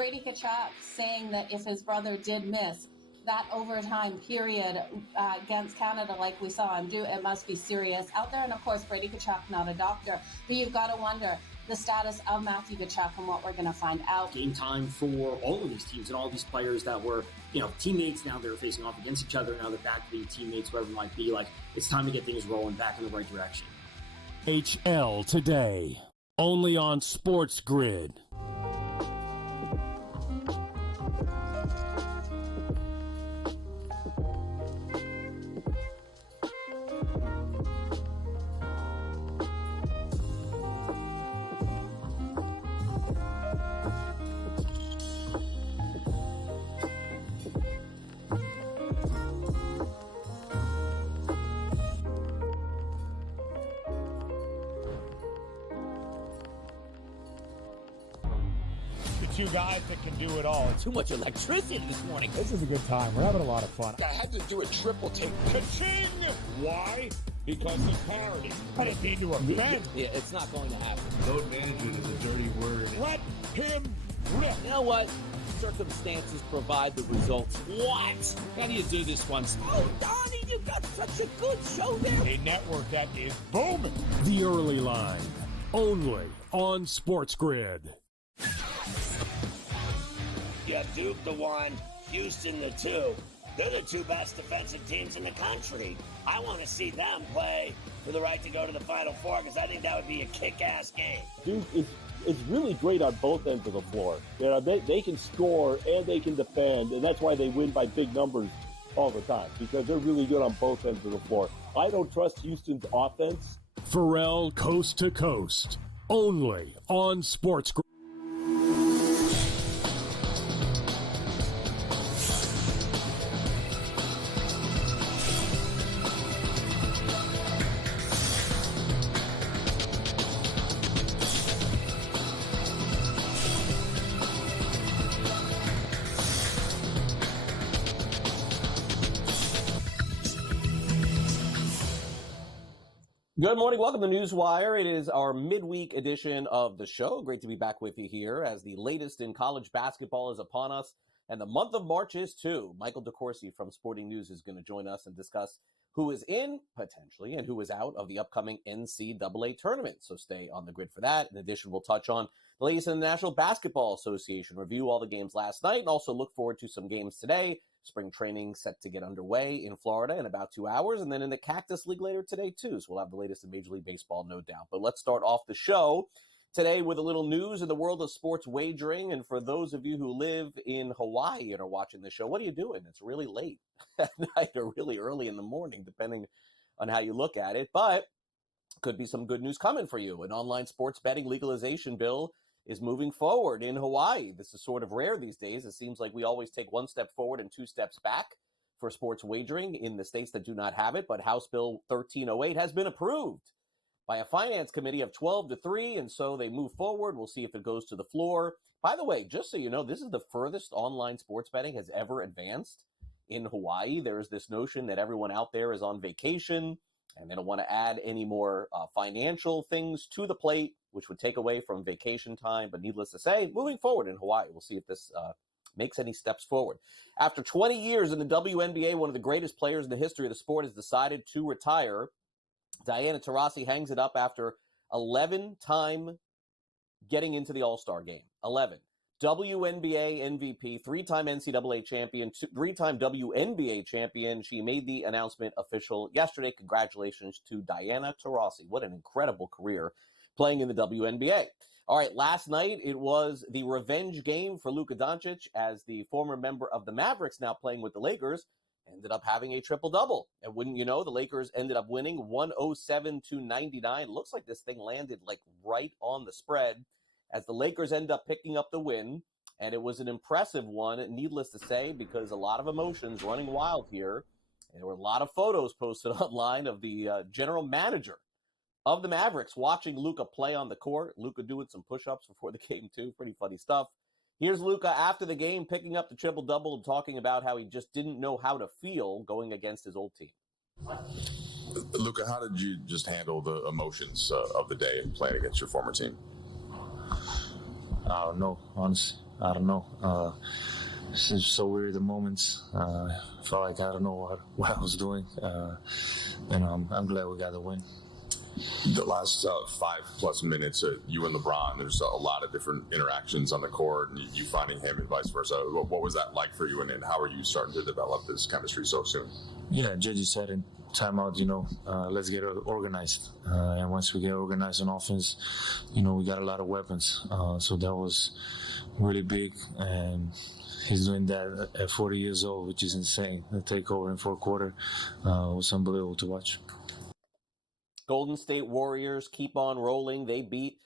Brady Tkachuk saying that if his brother did miss that overtime period against Canada like we saw him do, it must be serious out there. And of course, Brady Tkachuk, not a doctor, but you've got to wonder the status of Matthew Tkachuk and what we're going to find out. Game time for all of these teams and all these players that were, teammates. Now they're facing off against each other. Now they're back to being teammates, whoever it might be. Like, it's time to get things rolling back in the right direction. HL today, only on SportsGrid. Two guys that can do it all. Too much electricity this morning. This is a good time. We're having a lot of fun. I had to do a triple take. Ka-ching! Why? Because of parity. I didn't mean to offend. Yeah, it's not going to happen. Load management is a dirty word. Let him rip. You know what? Circumstances provide the results. What? How do you do this one? Oh, Donnie, you got such a good show there. A network that is booming. The Early Line, only on SportsGrid. Yeah, Duke the 1, Houston the 2. They're the two best defensive teams in the country. I want to see them play for the right to go to the Final Four because I think that would be a kick-ass game. Duke is really great on both ends of the floor. They can score and they can defend, and that's why they win by big numbers all the time, because they're really good on both ends of the floor. I don't trust Houston's offense. Pharrell Coast to Coast, only on SportsGrid. Good morning. Welcome to NewsWire. It is our midweek edition of the show. Great to be back with you here as the latest in college basketball is upon us. And the month of March is too. Michael DeCourcy from Sporting News is going to join us and discuss who is in, potentially, and who is out of the upcoming NCAA tournament. So stay on the grid for that. In addition, we'll touch on the latest in the National Basketball Association, review all the games last night, and also look forward to some games today. Spring training set to get underway in Florida in about 2 hours, and then in the Cactus League later today, too. So we'll have the latest in Major League Baseball, no doubt. But let's start off the show today with a little news in the world of sports wagering. And for those of you who live in Hawaii and are watching the show, what are you doing? It's really late at night or really early in the morning, depending on how you look at it. But could be some good news coming for you. An online sports betting legalization bill is moving forward in Hawaii. This is sort of rare these days. It seems like we always take one step forward and two steps back for sports wagering in the states that do not have it. But House Bill 1308 has been approved by a finance committee of 12-3, and so they move forward. We'll see if it goes to the floor. By the way, just so you know, this is the furthest online sports betting has ever advanced in Hawaii. There is this notion that everyone out there is on vacation and they don't want to add any more financial things to the plate, which would take away from vacation time. But needless to say, moving forward in Hawaii, we'll see if this makes any steps forward. After 20 years in the WNBA, one of the greatest players in the history of the sport has decided to retire. Diana Taurasi hangs it up after 11-time getting into the All-Star game. 11. WNBA MVP, 3-time NCAA champion, 3-time WNBA champion. She made the announcement official yesterday. Congratulations to Diana Taurasi. What an incredible career playing in the WNBA. All right, last night it was the revenge game for Luka Doncic as the former member of the Mavericks, now playing with the Lakers, ended up having a triple-double. And wouldn't you know, the Lakers ended up winning 107-99. Looks like this thing landed like right on the spread as the Lakers end up picking up the win. And it was an impressive one, needless to say, because a lot of emotions running wild here. And there were a lot of photos posted online of the general manager of the Mavericks watching Luka play on the court. Luka doing some push-ups before the game, too. Pretty funny stuff. Here's Luka after the game picking up the triple-double and talking about how he just didn't know how to feel going against his old team. Luka, how did you just handle the emotions of the day and playing against your former team? I don't know, honestly. I don't know. It's just so weird the moments. Felt like I don't know what I was doing. I'm glad we got the win. The last 5+ minutes, you and LeBron, there's a lot of different interactions on the court, and you finding him and vice versa. What was that like for you, and how are you starting to develop this chemistry so soon? Yeah, JG said in timeout, let's get organized. And once we get organized on offense, we got a lot of weapons. So that was really big, and he's doing that at 40 years old, which is insane. The takeover in fourth quarter was unbelievable to watch. Golden State Warriors keep on rolling. They beat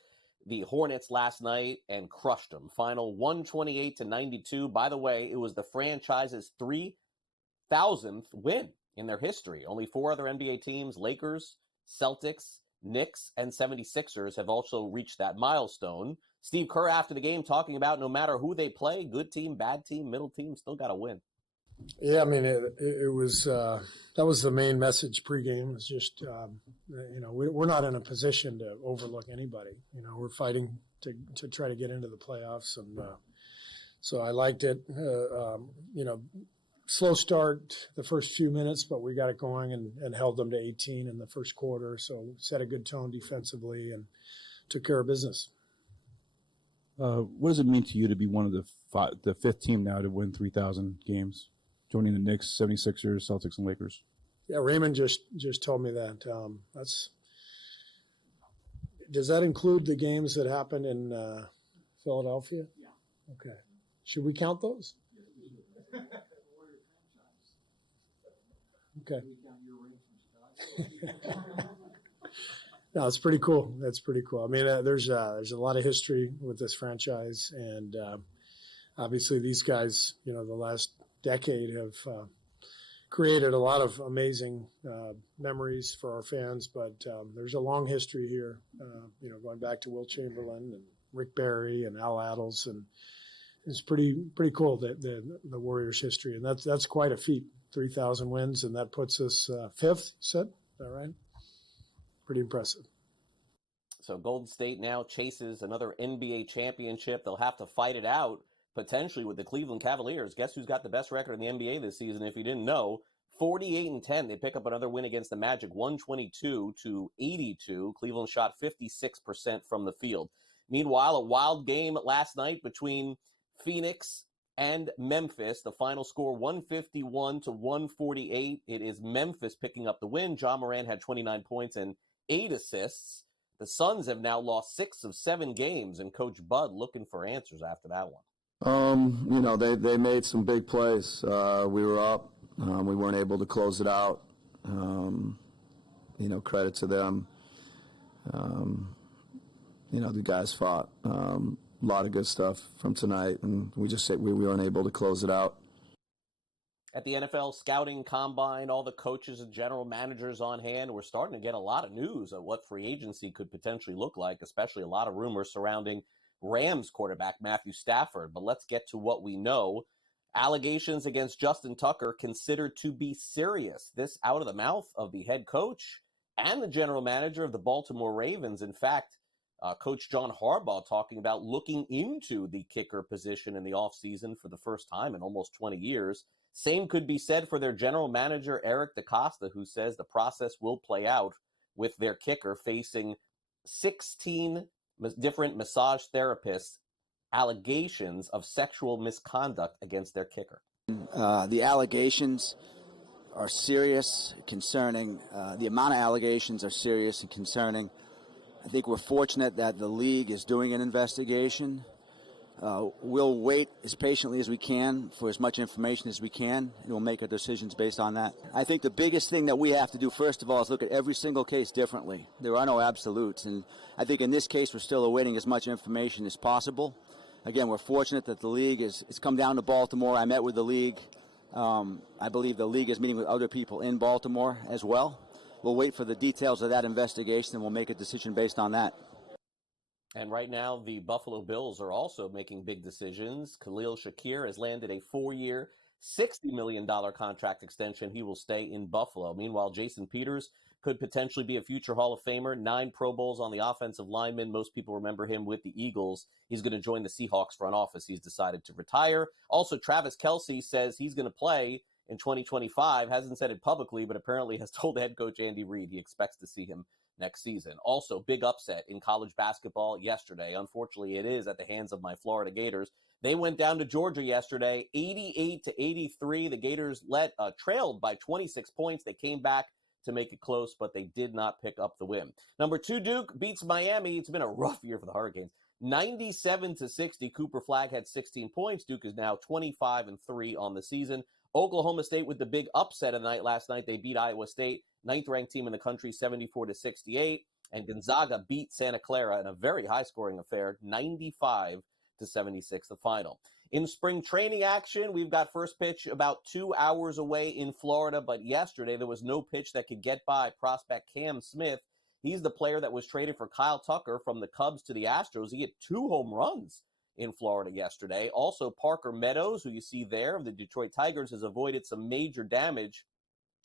the Hornets last night and crushed them. Final 128-92. By the way, it was the franchise's 3,000th win in their history. Only 4 other NBA teams, Lakers, Celtics, Knicks, and 76ers, have also reached that milestone. Steve Kerr after the game talking about no matter who they play, good team, bad team, middle team, still got to win. Yeah, I mean, it was that was the main message pregame. It's just we're not in a position to overlook anybody. We're fighting to try to get into the playoffs, and so I liked it. Slow start the first few minutes, but we got it going and held them to 18 in the first quarter. So set a good tone defensively and took care of business. What does it mean to you to be one of the fifth team now to win 3,000 games, joining the Knicks, 76ers, Celtics, and Lakers? Yeah, Raymond just told me that. Does that include the games that happened in Philadelphia? Yeah. Okay. Should we count those? Okay. No, it's pretty cool. That's pretty cool. I mean, there's a lot of history with this franchise, and obviously these guys, the last decade have created a lot of amazing memories for our fans. But there's a long history here, going back to Will Chamberlain and Rick Barry and Al Attles, and it's pretty cool that the Warriors' history, and that's quite a feat. 3,000 wins, and that puts us fifth. You said, is that right? Pretty impressive. So Golden State now chases another NBA championship. They'll have to fight it out potentially with the Cleveland Cavaliers. Guess who's got the best record in the NBA this season? If you didn't know, 48-10. They pick up another win against the Magic, 122-82. Cleveland shot 56% from the field. Meanwhile, a wild game last night between Phoenix and Memphis. The final score 151-148. It is Memphis picking up the win. Ja Morant had 29 points and 8 assists. The Suns have now lost 6 of 7 games, and Coach Bud looking for answers after that one. They made some big plays. We were up. We weren't able to close it out. Credit to them. The guys fought. A lot of good stuff from tonight, and we weren't able to close it out. At the NFL Scouting Combine, all the coaches and general managers on hand. We're starting to get a lot of news of what free agency could potentially look like, especially a lot of rumors surrounding Rams quarterback Matthew Stafford. But let's get to what we know. Allegations against Justin Tucker considered to be serious. This out of the mouth of the head coach and the general manager of the Baltimore Ravens. In fact, Coach John Harbaugh talking about looking into the kicker position in the offseason for the first time in almost 20 years. Same could be said for their general manager, Eric DaCosta, who says the process will play out with their kicker facing 16 different massage therapists, allegations of sexual misconduct against their kicker. The allegations are serious, concerning. The amount of allegations are serious and concerning. I think we're fortunate that the league is doing an investigation. We'll wait as patiently as we can for as much information as we can, and we'll make our decisions based on that. I think the biggest thing that we have to do, first of all, is look at every single case differently. There are no absolutes, and I think in this case we're still awaiting as much information as possible. Again, we're fortunate that the league has come down to Baltimore. I met with the league. I believe the league is meeting with other people in Baltimore as well. We'll wait for the details of that investigation, and we'll make a decision based on that. And right now, the Buffalo Bills are also making big decisions. Khalil Shakir has landed a 4-year, $60 million contract extension. He will stay in Buffalo. Meanwhile, Jason Peters could potentially be a future Hall of Famer. 9 Pro Bowls on the offensive lineman. Most people remember him with the Eagles. He's going to join the Seahawks front office. He's decided to retire. Also, Travis Kelce says he's going to play in 2025. Hasn't said it publicly, but apparently has told head coach Andy Reid he expects to see him next season. Also, big upset in college basketball yesterday. Unfortunately, it is at the hands of my Florida Gators. They went down to Georgia yesterday, 88-83. The Gators trailed by 26 points. They came back to make it close, but they did not pick up the win. Number 2, Duke beats Miami. It's been a rough year for the Hurricanes. 97-60. Cooper Flagg had 16 points. Duke is now 25-3 on the season. Oklahoma State with the big upset of the night last night. They beat Iowa State, 9th-ranked team in the country, 74-68. And Gonzaga beat Santa Clara in a very high-scoring affair, 95-76, the final. In spring training action, we've got first pitch about 2 hours away in Florida, but yesterday there was no pitch that could get by prospect Cam Smith. He's the player that was traded for Kyle Tucker from the Cubs to the Astros. He hit 2 home runs in Florida yesterday. Also, Parker Meadows, who you see there of the Detroit Tigers, has avoided some major damage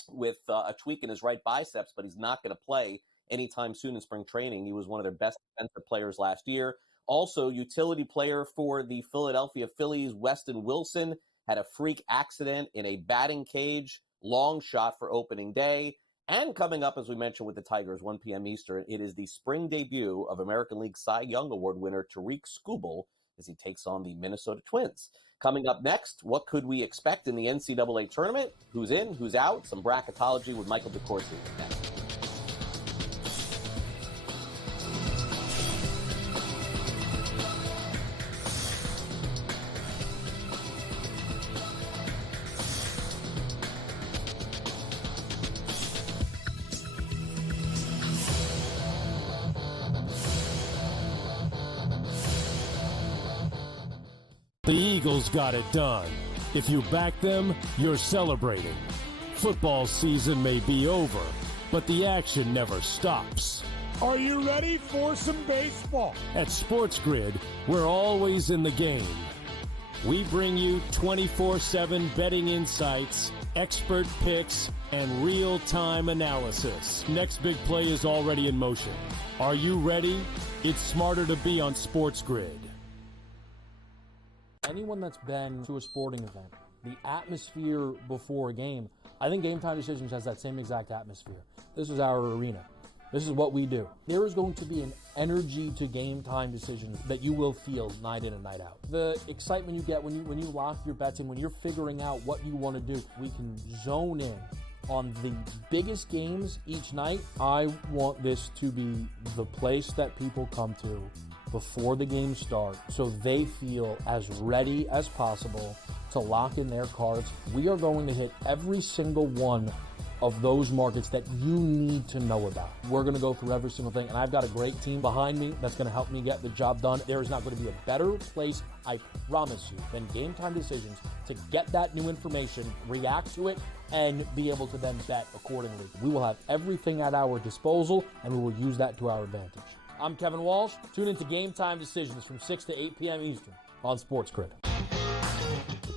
with a tweak in his right biceps, but he's not going to play anytime soon in spring training. He was one of their best defensive players last year. Also, utility player for the Philadelphia Phillies, Weston Wilson, had a freak accident in a batting cage, long shot for opening day. And coming up, as we mentioned with the Tigers, 1 p.m. Eastern, it is the spring debut of American League Cy Young Award winner Tariq Skubal as he takes on the Minnesota Twins. Coming up next, what could we expect in the NCAA tournament? Who's in, who's out? Some bracketology with Michael DeCourcy next. The Eagles got it done. If you back them, you're celebrating. Football season may be over, but the action never stops. Are you ready for some baseball? At SportsGrid, we're always in the game. We bring you 24/7 betting insights, expert picks, and real-time analysis. Next big play is already in motion. Are you ready? It's smarter to be on SportsGrid. Anyone that's been to a sporting event, the atmosphere before a game, I think Game Time Decisions has that same exact atmosphere. This is our arena. This is what we do. There is going to be an energy to Game Time Decisions that you will feel night in and night out. The excitement you get when you lock your bets in, when you're figuring out what you want to do, we can zone in on the biggest games each night. I want this to be the place that people come to before the games start so they feel as ready as possible to lock in their cards. We are going to hit every single one of those markets that you need to know about. We're going to go through every single thing, and I've got a great team behind me that's going to help me get the job done. There is not going to be a better place, I promise you, than Game Time Decisions to get that new information, react to it, and be able to then bet accordingly. We will have everything at our disposal, and we will use that to our advantage. I'm Kevin Walsh. Tune into Game Time Decisions from 6 to 8 p.m. Eastern on SportsGrid.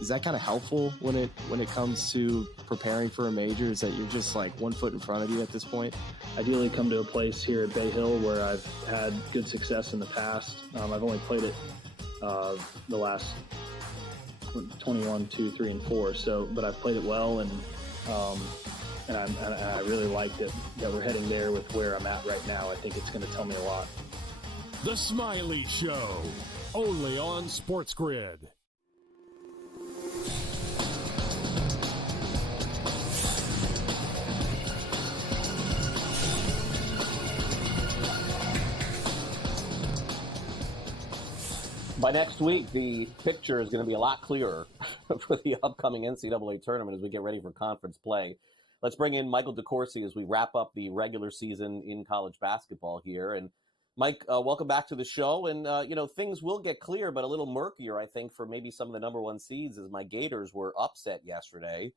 Is that kind of helpful when it comes to preparing for a major? Is that you're just like 1 foot in front of you at this point? Ideally come to a place here at Bay Hill where I've had good success in the past. I've only played it the last 21, 2, 3, and 4. But I've played it well, and I really like that we're heading there with where I'm at right now. I think it's going to tell me a lot. The Smiley Show, only on SportsGrid. By next week, the picture is going to be a lot clearer for the upcoming NCAA tournament as we get ready for conference play. Let's bring in Michael DeCourcy as we wrap up the regular season in college basketball here. And Mike, welcome back to the show. And, things will get clear, but a little murkier, I think, for maybe some of the number 1 seeds as my Gators were upset yesterday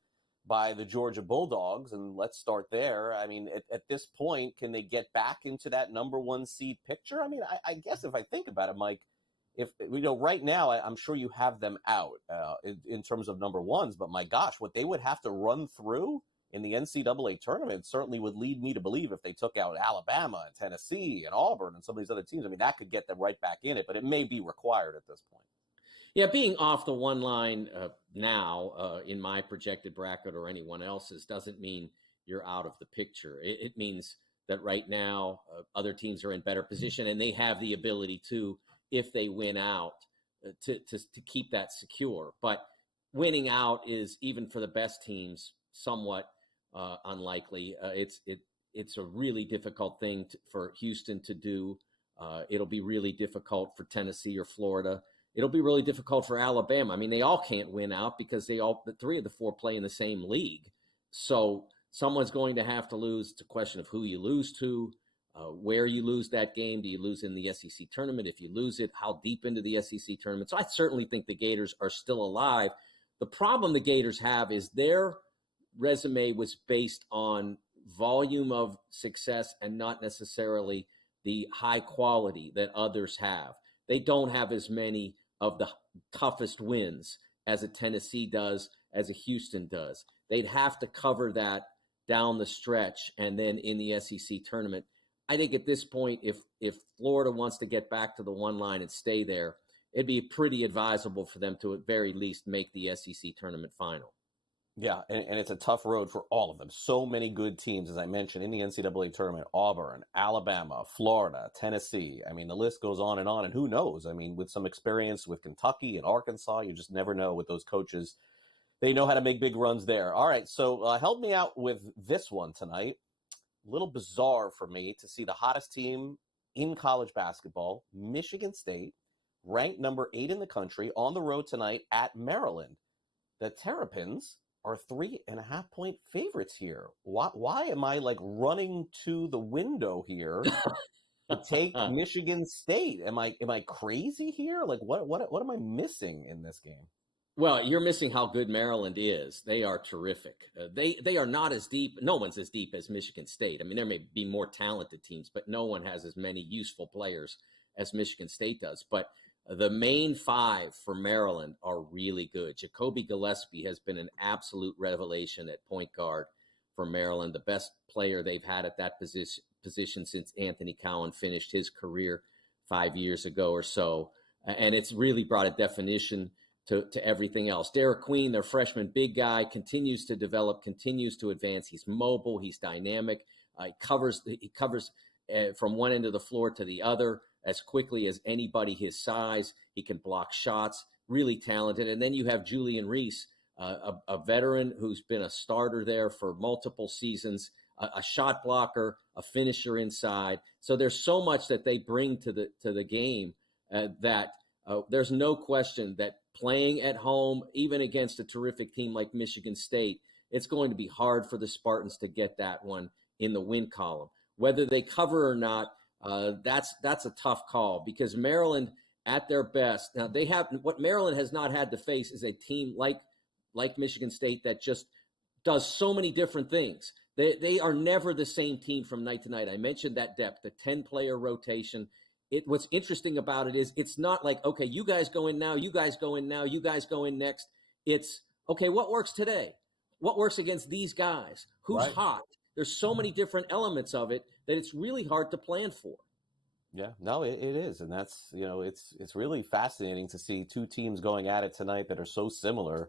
by the Georgia Bulldogs. And let's start there. I mean, at this point, can they get back into that number 1 seed picture? I mean, I guess if I think about it, Mike, if right now, I'm sure you have them out in terms of number 1s, but my gosh, what they would have to run through in the NCAA tournament certainly would lead me to believe if they took out Alabama and Tennessee and Auburn and some of these other teams, I mean, that could get them right back in it, but it may be required at this point. Yeah, being off the one line now in my projected bracket or anyone else's doesn't mean you're out of the picture. It means that right now other teams are in better position and they have the ability to, if they win out, to keep that secure. But winning out is, even for the best teams, somewhat unlikely. It's a really difficult thing for Houston to do. It'll be really difficult for Tennessee or Florida. It'll be really difficult for Alabama. I mean, they all can't win out because the 3 of the 4 play in the same league. So someone's going to have to lose. It's a question of who you lose to, where you lose that game. Do you lose in the SEC tournament? If you lose it, how deep into the SEC tournament? So I certainly think the Gators are still alive. The problem the Gators have is their resume was based on volume of success and not necessarily the high quality that others have. They don't have as many of the toughest wins as a Tennessee does, as a Houston does. They'd have to cover that down the stretch and then in the SEC tournament. I think at this point, if Florida wants to get back to the one line and stay there, it'd be pretty advisable for them to at very least make the SEC tournament final. Yeah, and it's a tough road for all of them. So many good teams, as I mentioned, in the NCAA tournament: Auburn, Alabama, Florida, Tennessee. I mean, the list goes on. And who knows? I mean, with some experience with Kentucky and Arkansas, you just never know with those coaches. They know how to make big runs there. All right, so help me out with this one tonight. A little bizarre for me to see the hottest team in college basketball, Michigan State, ranked number 8 in the country, on the road tonight at Maryland. The Terrapins are 3.5-point favorites here. Why am I like running to the window here to take Michigan State? Am I crazy here? Like what am I missing in this game? Well, you're missing how good Maryland is. They are terrific. They are not as deep. No one's as deep as Michigan State. I mean, there may be more talented teams, but no one has as many useful players as Michigan State does. But the main 5 for Maryland are really good. Jacoby Gillespie has been an absolute revelation at point guard for Maryland, the best player they've had at that position since Anthony Cowan finished his career 5 years ago or so. And it's really brought a definition to everything else. Derek Queen, their freshman big guy, continues to develop, continues to advance. He's mobile. He's dynamic. He covers from one end of the floor to the other as quickly as anybody his size. He can block shots, really talented. And then you have Julian Reese, a veteran who's been a starter there for multiple seasons, a shot blocker, a finisher inside. So there's so much that they bring to the game that there's no question that playing at home, even against a terrific team like Michigan State, it's going to be hard for the Spartans to get that one in the win column. Whether they cover or not, that's a tough call, because Maryland at their best. Now what Maryland has not had to face is a team like Michigan State that just does so many different things. They are never the same team from night to night. I mentioned that depth, the 10-player rotation. What's interesting about it is it's not like, okay, you guys go in now, you guys go in now, you guys go in next. It's, okay, what works today? What works against these guys? Who's hot? There's so many different elements of it that it's really hard to plan for. Yeah, no, it is. And that's, it's really fascinating to see 2 teams going at it tonight that are so similar,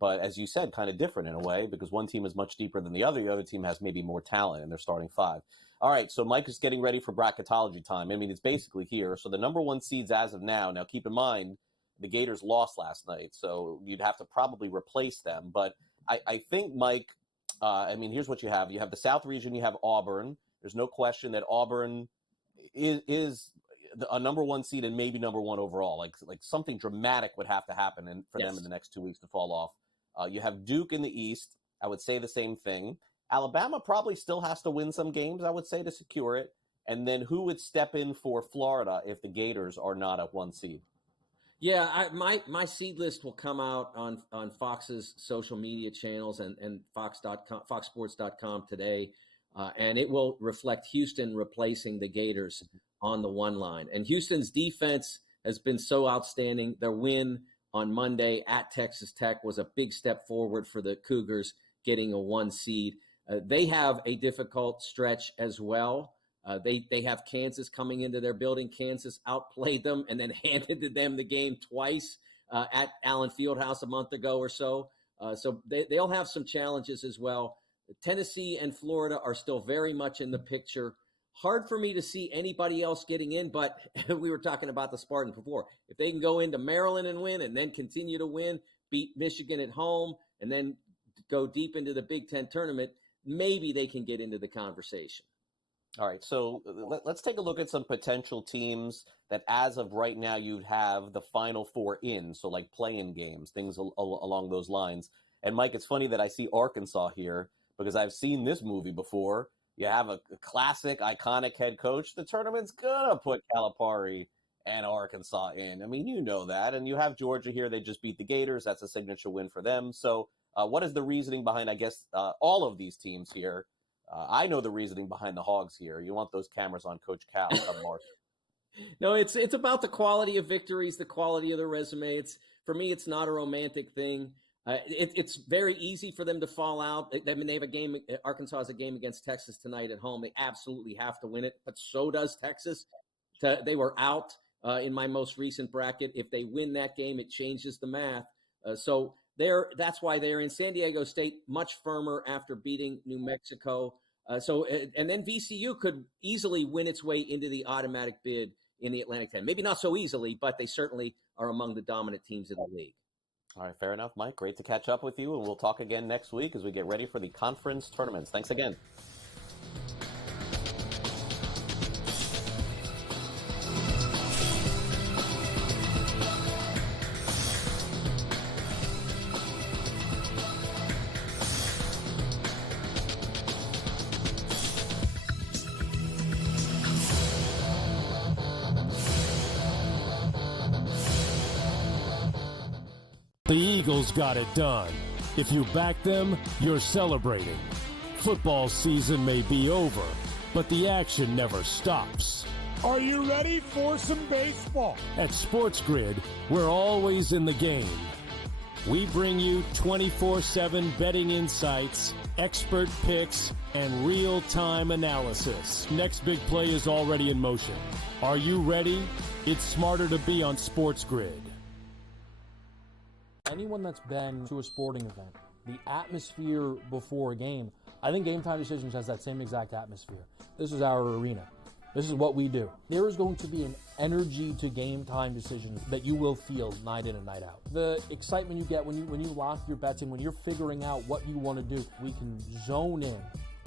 but as you said, kind of different in a way, because one team is much deeper than the other team has maybe more talent in their starting 5. All right, so Mike is getting ready for bracketology time. I mean, it's basically here. So the number 1 seeds as of now, keep in mind, the Gators lost last night, so you'd have to probably replace them. But I think, Mike, here's what you have. You have the South region, you have Auburn. There's no question that Auburn is a number 1 seed and maybe number 1 overall. Like something dramatic would have to happen for them in the next 2 weeks to fall off. You have Duke in the East. I would say the same thing. Alabama probably still has to win some games, I would say, to secure it. And then who would step in for Florida if the Gators are not a 1 seed? Yeah, my seed list will come out on Fox's social media channels and foxsports.com today. And it will reflect Houston replacing the Gators on the 1 line. And Houston's defense has been so outstanding. Their win on Monday at Texas Tech was a big step forward for the Cougars. getting a 1 seed. They have a difficult stretch as well. They have Kansas coming into their building. Kansas outplayed them and then handed to them the game twice at Allen Fieldhouse a month ago or so. So they'll have some challenges as well. Tennessee and Florida are still very much in the picture. Hard for me to see anybody else getting in, but we were talking about the Spartans before. If they can go into Maryland and win and then continue to win, beat Michigan at home, and then go deep into the Big Ten tournament, maybe they can get into the conversation. All right, so let's take a look at some potential teams that as of right now you'd have the Final Four in, so like play-in games, things along those lines. And Mike, it's funny that I see Arkansas here because I've seen this movie before. You have a classic, iconic head coach. The tournament's going to put Calipari and Arkansas in. I mean, you know that. And you have Georgia here. They just beat the Gators. That's a signature win for them. So what is the reasoning behind, I guess, all of these teams here? I know the reasoning behind the Hogs here. You want those cameras on Coach Cal come March. No, it's about the quality of victories, the quality of the resume. For me, it's not a romantic thing. It's very easy for them to fall out. I mean, they have a game. Arkansas has a game against Texas tonight at home. They absolutely have to win it, but so does Texas. They were out in my most recent bracket. If they win that game, it changes the math. So that's why they're in. San Diego State much firmer after beating New Mexico. And then VCU could easily win its way into the automatic bid in the Atlantic 10. Maybe not so easily, but they certainly are among the dominant teams in the league. All right, fair enough, Mike. Great to catch up with you, and we'll talk again next week as we get ready for the conference tournaments. Thanks again. The Eagles got it done. If you back them, you're celebrating. Football season may be over, but the action never stops. Are you ready for some baseball? At SportsGrid, we're always in the game. We bring you 24/7 betting insights, expert picks, and real-time analysis. Next big play is already in motion. Are you ready? It's smarter to be on SportsGrid. Anyone that's been to a sporting event, the atmosphere before a game, I think Game Time Decisions has that same exact atmosphere. This is our arena. This is what we do. There is going to be an energy to Game Time Decisions that you will feel night in and night out. The excitement you get when you lock your bets in, when you're figuring out what you want to do, we can zone in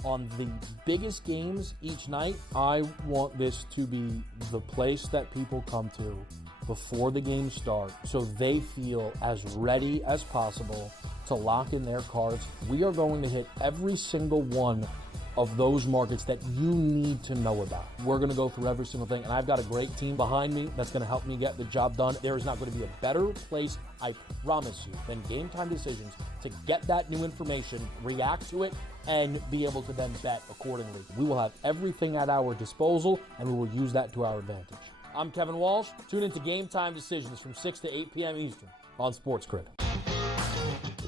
on the biggest games each night. I want this to be the place that people come to before the games start so they feel as ready as possible to lock in their cards. We are going to hit every single one of those markets that you need to know about. We're going to go through every single thing, and I've got a great team behind me that's going to help me get the job done. There is not going to be a better place, I promise you, than Game Time Decisions to get that new information, react to it, and be able to then bet accordingly. We will have everything at our disposal, and we will use that to our advantage. I'm Kevin Walsh. Tune into Game Time Decisions from 6 to 8 p.m. Eastern on SportsGrid.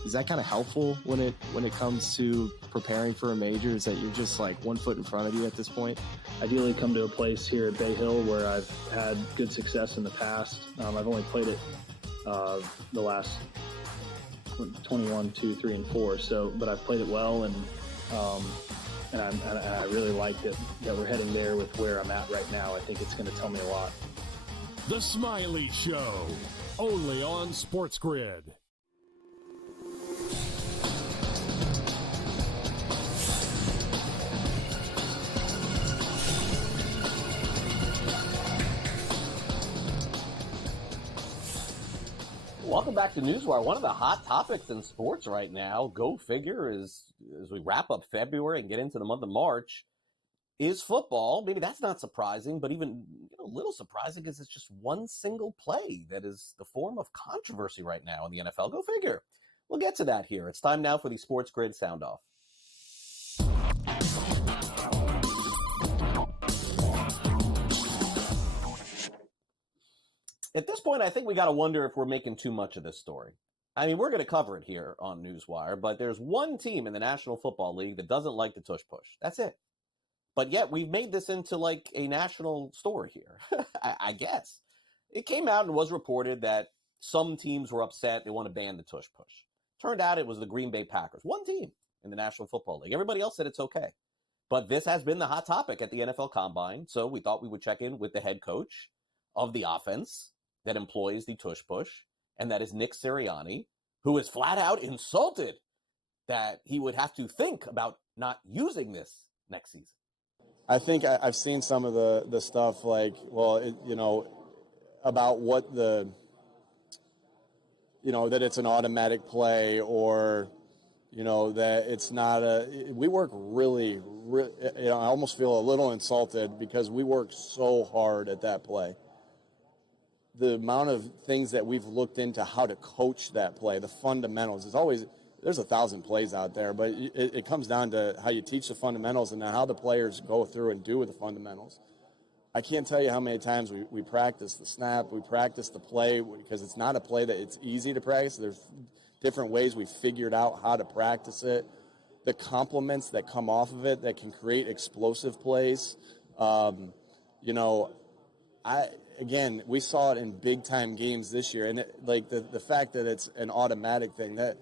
Is that kind of helpful when it comes to preparing for a major? Is that you're just like 1 foot in front of you at this point? Ideally come to a place here at Bay Hill where I've had good success in the past. I've only played it the last 21, 2, 3, and 4. But I've played it well, and I really like that we're heading there with where I'm at right now. I think it's going to tell me a lot. The Smiley Show, only on SportsGrid. Welcome back to NewsWire. One of the hot topics in sports right now, go figure, is as we wrap up February and get into the month of March, is football. Maybe that's not surprising, but even a little surprising is it's just one single play that is the form of controversy right now in the NFL. Go figure. We'll get to that here. It's time now for the SportsGrid Sound Off. At this point, I think we got to wonder if we're making too much of this story. I mean, we're going to cover it here on NewsWire, but there's one team in the National Football League that doesn't like the tush-push. That's it. But yet we've made this into like a national story here, I guess. It came out and was reported that some teams were upset. They want to ban the tush-push. Turned out it was the Green Bay Packers. One team in the National Football League. Everybody else said it's okay. But this has been the hot topic at the NFL Combine, so we thought we would check in with the head coach of the offense that employs the tush-push, and that is Nick Sirianni, who is flat out insulted that he would have to think about not using this next season. I think I've seen some of the stuff like, about what that it's an automatic play or, that it's not we work really, I almost feel a little insulted because we work so hard at that play. The amount of things that we've looked into how to coach that play, the fundamentals, there's 1,000 plays out there, but it comes down to how you teach the fundamentals and how the players go through and do with the fundamentals. I can't tell you how many times we practice the snap, we practice the play, because it's not a play that it's easy to practice. There's different ways we figured out how to practice it. The complements that come off of it that can create explosive plays. Again, we saw it in big-time games this year, and the fact that it's an automatic thing, that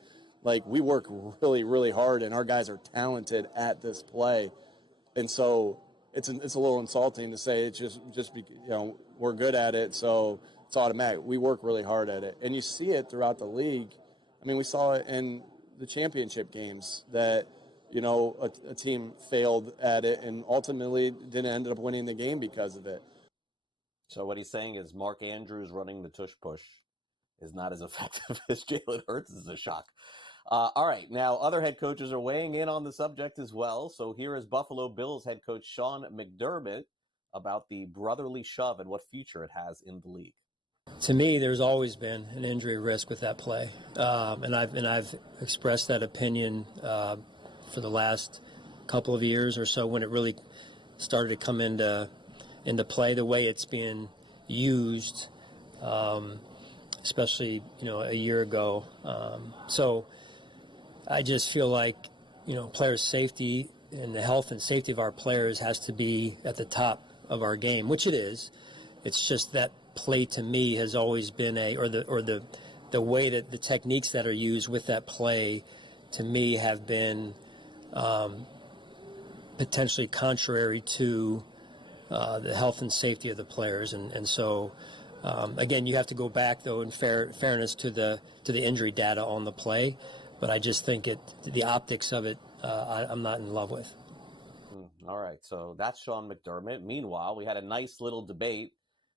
we work really, really hard, and our guys are talented at this play, and so it's a little insulting to say it's just we're good at it, so it's automatic. We work really hard at it, and you see it throughout the league. I mean, we saw it in the championship games that a team failed at it and ultimately didn't end up winning the game because of it. So what he's saying is Mark Andrews running the tush-push is not as effective as Jalen Hurts. Is a shock. All right, now other head coaches are weighing in on the subject as well. So here is Buffalo Bills head coach Sean McDermott about the brotherly shove and what future it has in the league. To me, there's always been an injury risk with that play, and I've expressed that opinion for the last couple of years or so when it really started to come into play the way it's being used, especially a year ago. So I just feel like players' safety and the health and safety of our players has to be at the top of our game, which it is. It's just that play to me has always been the way that the techniques that are used with that play to me have been potentially contrary to the health and safety of the players, and so again, you have to go back though in fairness to the injury data on the play, but I just think the optics of it I'm not in love with. All right, so that's Sean McDermott. Meanwhile, we had a nice little debate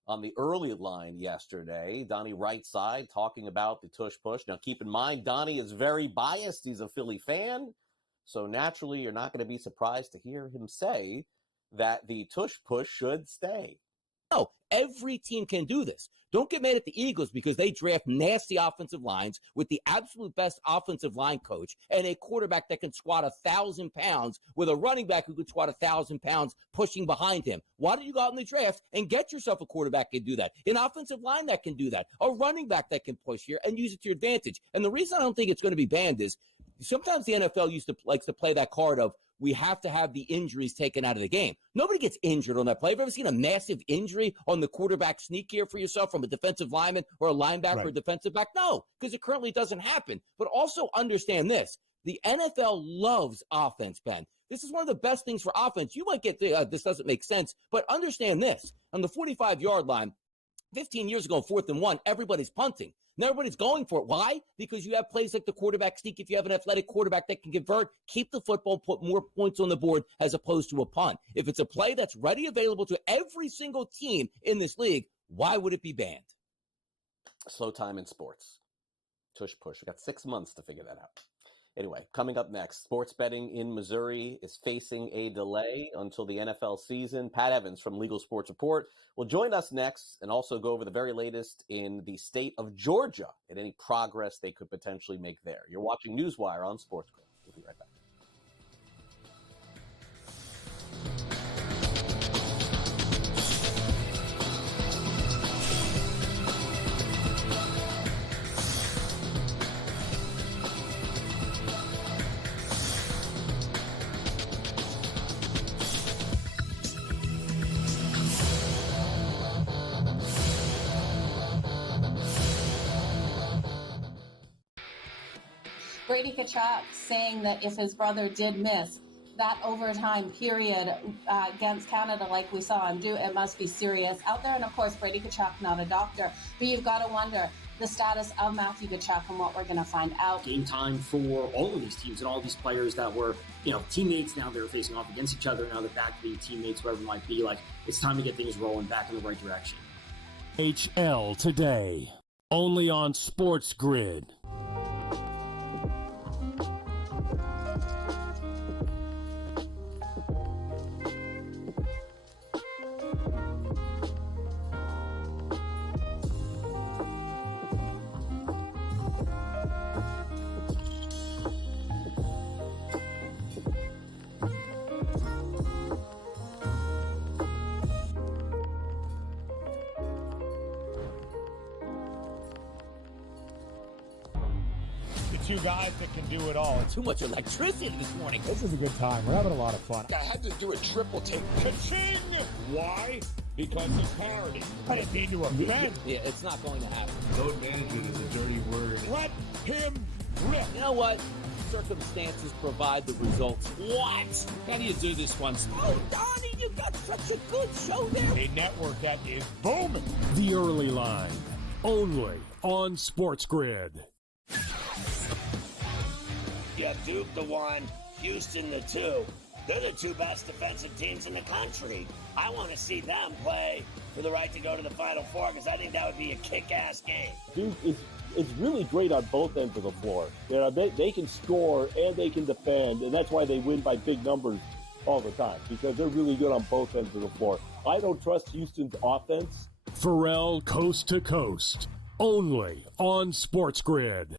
on the early line yesterday. Donnie Rightside talking about the tush-push. Now, keep in mind, Donnie is very biased. He's a Philly fan, so naturally you're not going to be surprised to hear him say that the tush-push should stay. No, every team can do this. Don't get mad at the Eagles because they draft nasty offensive lines with the absolute best offensive line coach and a quarterback that can squat 1,000 pounds with a running back who could squat 1,000 pounds pushing behind him. Why don't you go out in the draft and get yourself a quarterback that can do that, an offensive line that can do that, a running back that can push here and use it to your advantage? And the reason I don't think it's going to be banned is sometimes the NFL likes to play that card of we have to have the injuries taken out of the game. Nobody gets injured on that play. Have you ever seen a massive injury on the quarterback sneak here for yourself from a defensive lineman or a linebacker or a defensive back? No, because it currently doesn't happen. But also understand this. The NFL loves offense, Ben. This is one of the best things for offense. You might get this doesn't make sense, but understand this. On the 45-yard line, 15 years ago, 4th and 1, everybody's punting. Now everybody's going for it. Why? Because you have plays like the quarterback sneak. If you have an athletic quarterback that can convert, keep the football, put more points on the board as opposed to a punt. If it's a play that's ready, available to every single team in this league, why would it be banned? Slow time in sports. Tush-push. We got 6 months to figure that out. Anyway, coming up next, sports betting in Missouri is facing a delay until the NFL season. Pat Evans from Legal Sports Report will join us next and also go over the very latest in the state of Georgia and any progress they could potentially make there. You're watching NewsWire on SportsGrid. We'll be right back. Brady Tkachuk saying that if his brother did miss that overtime period against Canada like we saw him do, it must be serious out there. And of course, Brady Tkachuk, not a doctor, but you've got to wonder the status of Matthew Tkachuk and what we're going to find out. Game time for all of these teams and all these players that were, teammates. Now they're facing off against each other. Now they're back to being teammates, whatever it might be. Like, it's time to get things rolling back in the right direction. HL today, only on SportsGrid. Two guys that can do it all. Too much electricity this morning. This is a good time. We're having a lot of fun. I had to do a triple take. Ka-ching! Why? Because of parity. I didn't mean to offend. Yeah, it's not going to happen. Load management is a dirty word. Let him rip. You know what? Circumstances provide the results. What? How do you do this once? Oh, Donnie, you got such a good show there. A network that is booming. The Early Line, only on SportsGrid. You have Duke the 1, Houston the 2. They're the two best defensive teams in the country. I want to see them play for the right to go to the Final Four because I think that would be a kick-ass game. Duke is really great on both ends of the floor. They can score and they can defend, and that's why they win by big numbers all the time, because they're really good on both ends of the floor. I don't trust Houston's offense. Pharrell Coast to Coast, only on SportsGrid.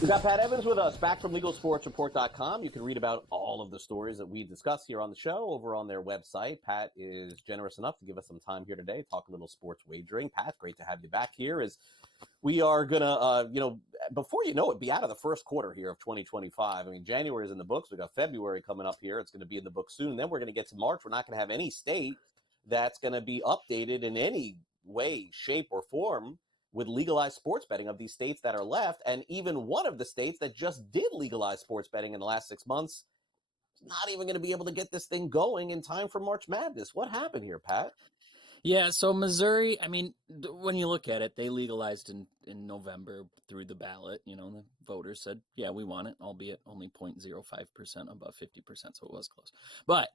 We got Pat Evans with us, back from LegalSportsReport.com. You can read about all of the stories that we discuss here on the show over on their website. Pat is generous enough to give us some time here today, talk a little sports wagering. Pat, great to have you back here. As we are going to, before you know it, be out of the first quarter here of 2025. I mean, January is in the books. We got February coming up here. It's going to be in the books soon. Then we're going to get to March. We're not going to have any state that's going to be updated in any way, shape, or form with legalized sports betting of these states that are left. And even one of the states that just did legalize sports betting in the last 6 months is not even going to be able to get this thing going in time for March Madness. What happened here, Pat? Yeah, so Missouri, I mean, when you look at it, they legalized in November through the ballot. You know, the voters said, yeah, we want it, albeit only 0.05% above 50%, so it was close. But,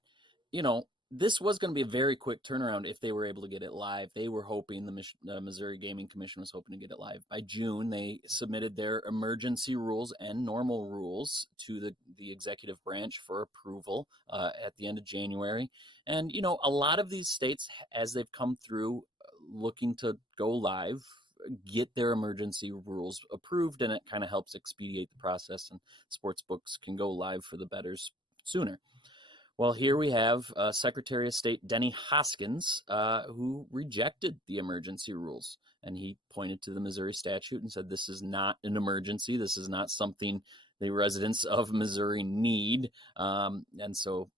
this was going to be a very quick turnaround if they were able to get it live. They were hoping, the Missouri Gaming Commission was hoping to get it live by June. They submitted their emergency rules and normal rules to the executive branch for approval at the end of January. And, a lot of these states, as they've come through looking to go live, get their emergency rules approved, and it kind of helps expedite the process, and sports books can go live for the bettors sooner. Well, here we have Secretary of State Denny Hoskins, who rejected the emergency rules. And he pointed to the Missouri statute and said, this is not an emergency. This is not something the residents of Missouri need. And so,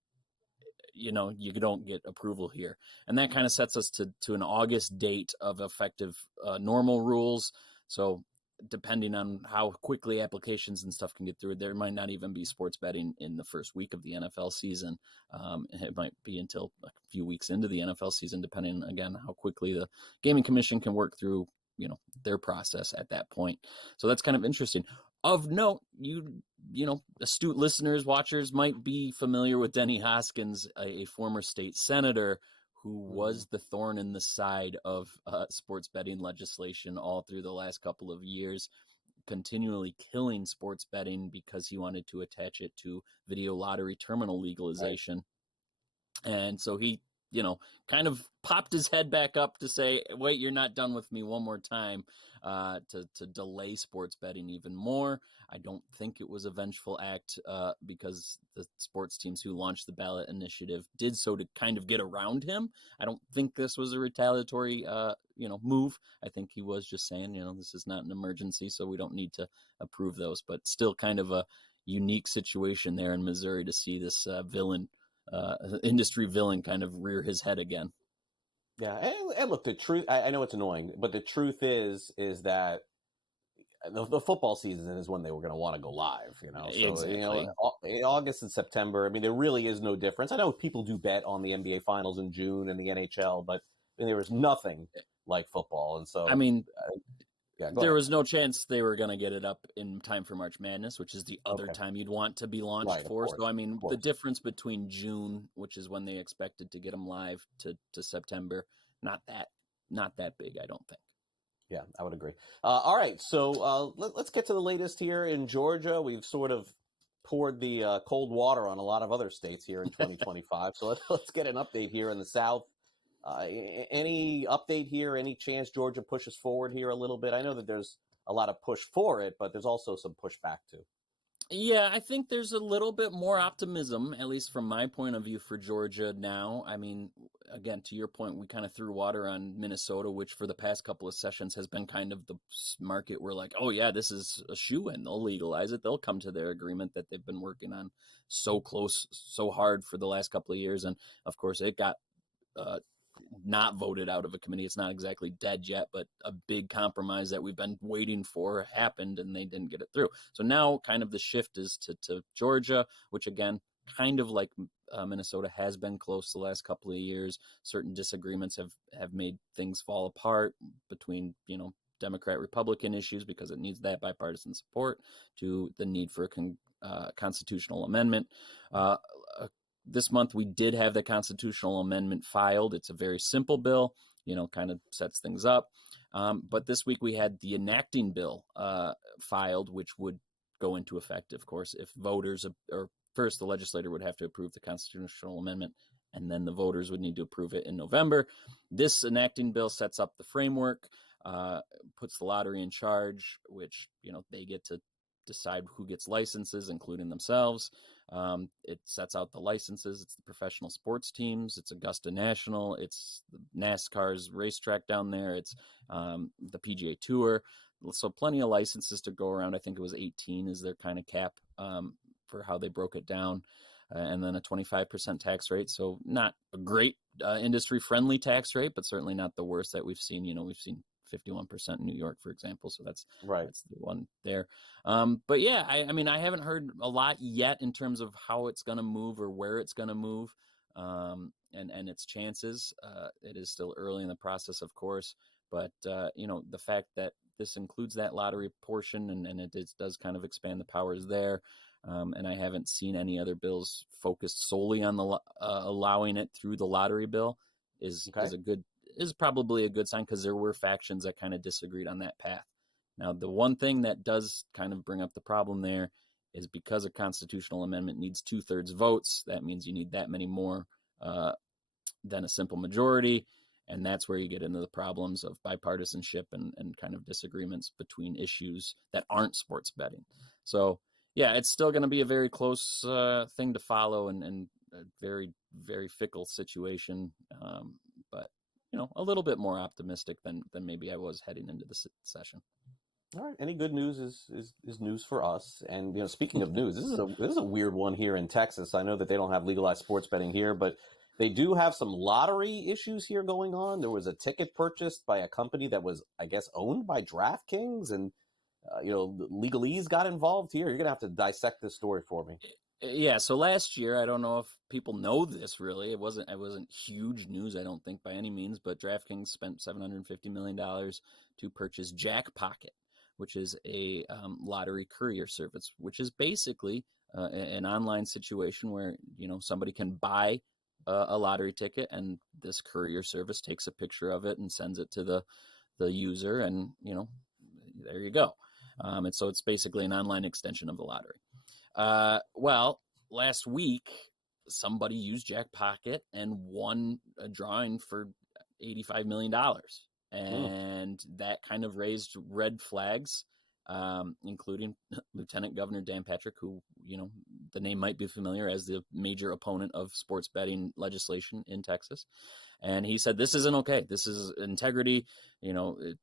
you don't get approval here. And that kind of sets us to an August date of effective normal rules. So depending on how quickly applications and stuff can get through, there might not even be sports betting in the first week of the NFL season. It might be until a few weeks into the NFL season, depending, again, how quickly the Gaming Commission can work through, their process at that point. So that's kind of interesting. Of note, astute listeners, watchers might be familiar with Denny Hoskins, a former state senator who was the thorn in the side of sports betting legislation all through the last couple of years, continually killing sports betting because he wanted to attach it to video lottery terminal legalization. Right. And so he, kind of popped his head back up to say, wait, you're not done with me one more time, to delay sports betting even more. I don't think it was a vengeful act because the sports teams who launched the ballot initiative did so to kind of get around him. I don't think this was a retaliatory, move. I think he was just saying, this is not an emergency, so we don't need to approve those. But still kind of a, unique situation there in Missouri to see this industry villain kind of rear his head again. Yeah, and look, the truth, I know it's annoying, but the truth is that the football season is when they were going to want to go live, So, Exactly. In August and September, I mean, there really is no difference. I know people do bet on the NBA Finals in June and the NHL, but there was nothing like football. And so, I mean, yeah, there was no chance they were going to get it up in time for March Madness, which is the other time you'd want to be launched for. So, I mean, the difference between June, which is when they expected to get them live, to September, not that big, I don't think. Yeah, I would agree. All right, so let's get to the latest here in Georgia. We've sort of poured the cold water on a lot of other states here in 2025. So let's get an update here in the South. Any update here? Any chance Georgia pushes forward here a little bit? I know that there's a lot of push for it, but there's also some pushback too. Yeah, I think there's a little bit more optimism, at least from my point of view, for Georgia now. I mean, again, to your point, we kind of threw water on Minnesota, which for the past couple of sessions has been kind of the market where like, oh yeah, this is a shoo-in. They'll legalize it. They'll come to their agreement that they've been working on so close, so hard for the last couple of years. And of course, it got not voted out of a committee. It's not exactly dead yet, but a big compromise that we've been waiting for happened and they didn't get it through. So now kind of the shift is to Georgia, which again, kind of like Minnesota has been close the last couple of years. Certain disagreements have made things fall apart between, Democrat Republican issues because it needs that bipartisan support to the need for a constitutional amendment. This month, we did have the constitutional amendment filed. It's a very simple bill, kind of sets things up. But this week, we had the enacting bill filed, which would go into effect, of course, if voters, or first the legislator would have to approve the constitutional amendment, and then the voters would need to approve it in November. This enacting bill sets up the framework, puts the lottery in charge, which, they get to decide who gets licenses, including themselves. It sets out the licenses. It's the professional sports teams. It's Augusta National. It's NASCAR's racetrack down there. It's the PGA Tour. So plenty of licenses to go around. I think it was 18 is their kind of cap for how they broke it down. And then a 25% tax rate. So not a great industry-friendly tax rate, but certainly not the worst that we've seen. We've seen 51% in New York, for example. So that's the one there. But yeah, I mean, I haven't heard a lot yet in terms of how it's going to move or where it's going to move and its chances. It is still early in the process, of course. But, the fact that this includes that lottery portion and it does kind of expand the powers there. And I haven't seen any other bills focused solely on the allowing it through the lottery bill is probably a good sign because there were factions that kind of disagreed on that path. Now, the one thing that does kind of bring up the problem there is because a constitutional amendment needs 2/3 votes. That means you need that many more than a simple majority. And that's where you get into the problems of bipartisanship and kind of disagreements between issues that aren't sports betting. So, yeah, it's still going to be a very close thing to follow and a very, very fickle situation. But a little bit more optimistic than maybe I was heading into the session. All right. Any good news is news for us. And speaking of news, this is a weird one here in Texas. I know that they don't have legalized sports betting here, but they do have some lottery issues here going on. There was a ticket purchased by a company that was, I guess, owned by DraftKings, and legalese got involved here. You're gonna have to dissect this story for me. Yeah, so last year, I don't know if people know this really. It wasn't huge news, I don't think, by any means, but DraftKings spent $750 million to purchase Jackpocket, which is a lottery courier service, which is basically an online situation where, somebody can buy a lottery ticket and this courier service takes a picture of it and sends it to the user and, there you go. And so it's basically an online extension of the lottery. Well, last week, somebody used Jackpocket and won a drawing for $85 million. And that kind of raised red flags, including Lieutenant Governor Dan Patrick, who, the name might be familiar as the major opponent of sports betting legislation in Texas. And he said, this isn't okay. This is integrity. It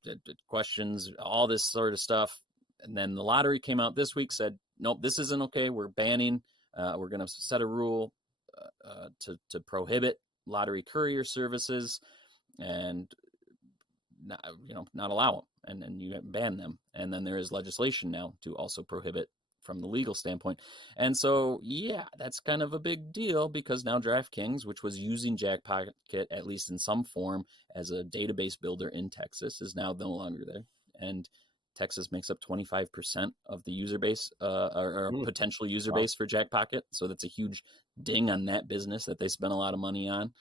questions all this sort of stuff. And then the lottery came out this week, said, nope, this isn't okay. We're banning. We're going to set a rule to prohibit lottery courier services and not allow them, and you ban them. And then there is legislation now to also prohibit from the legal standpoint. And so, yeah, that's kind of a big deal because now DraftKings, which was using Jackpocket at least in some form as a database builder in Texas, is now no longer there. And Texas makes up 25% of the user base, or potential user base for Jackpocket. So that's a huge ding on that business that they spent a lot of money on.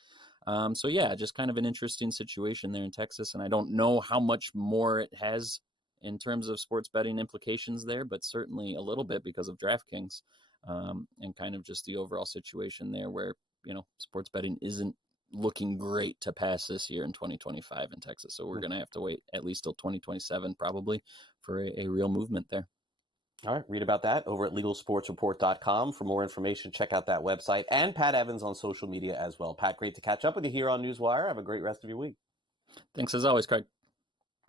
So yeah, just kind of an interesting situation there in Texas. And I don't know how much more it has in terms of sports betting implications there, but certainly a little bit because of DraftKings, and kind of just the overall situation there where, sports betting isn't looking great to pass this year in 2025 in Texas. So we're going to have to wait at least till 2027 probably for a real movement there. All right, read about that over at LegalSportsReport.com. For more information, check out that website and Pat Evans on social media as well. Pat, great to catch up with you here on NewsWire. Have a great rest of your week. Thanks as always, Craig.